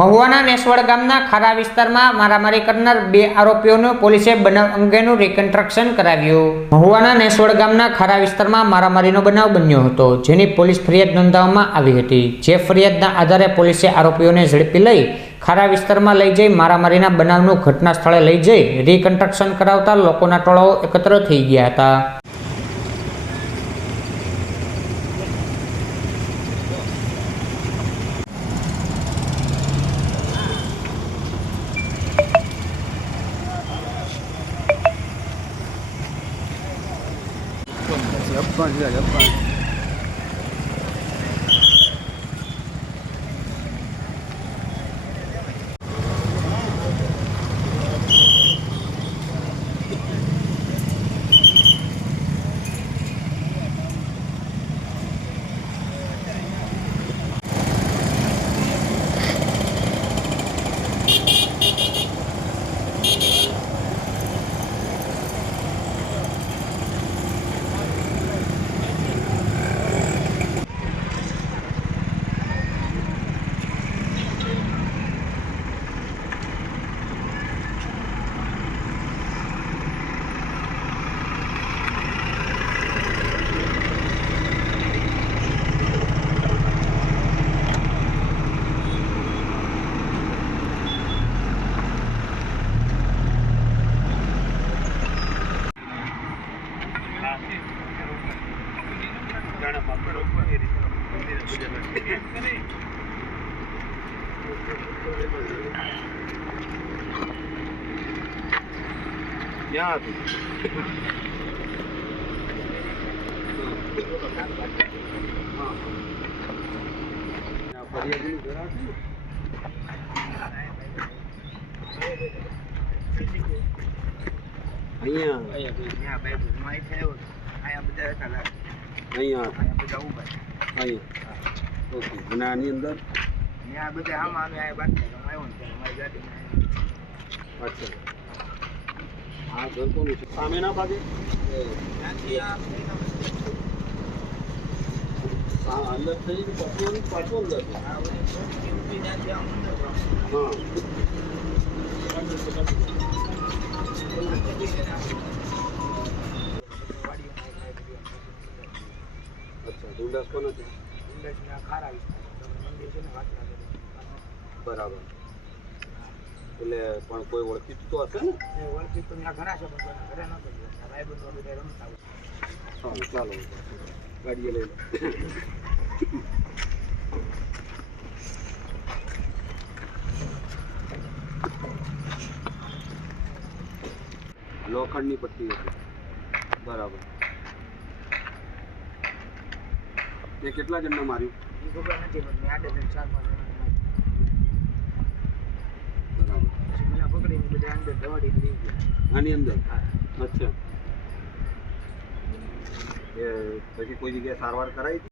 મહુવાના નેસવડ ગામના ખારા વિસ્તારમાં મારામારી કરનાર બે આરોપીઓનું પોલીસે બનાવ અંગેનું રિકન્સ્ટ્રક્શન કરાવ્યું. મહુવાના નેસવડ ગામના ખારા વિસ્તારમાં મારામારીનો બનાવ બન્યો હતો, જેની પોલીસ ફરિયાદ નોંધાવવામાં આવી હતી. જે ફરિયાદના આધારે પોલીસે આરોપીઓને ઝડપી લઈ ખારા વિસ્તારમાં લઈ જઈ મારામારીના બનાવનું ઘટના સ્થળે લઈ જઈ રિકન્સ્ટ્રક્શન કરાવતા લોકોના ટોળાઓ એકત્ર થઈ ગયા હતા. 빨리해야 겠. ક્યાં હતું ફરિયાદીનું ઘર આ છે ને? અહીંયા અહીંયા ઓકે અને આની અંદર? અચ્છા આ ઘર કોનું છે? સામેના ભાગે? અંદર થઈ પાછું પાછું અંદર. હા ડુંડાસ કોનો છે? બરાબર. એટલે પણ કોઈ ઓળખીતું તો હશે ને? હા ચાલો. ગાડીએ લઈ લો. લોખંડની પટ્ટી હતી. બરાબર. એ કેટલા જણને માર્યું? આની અંદર? અચ્છા. એ પછી કોઈ જગ્યાએ સારવાર કરાવી?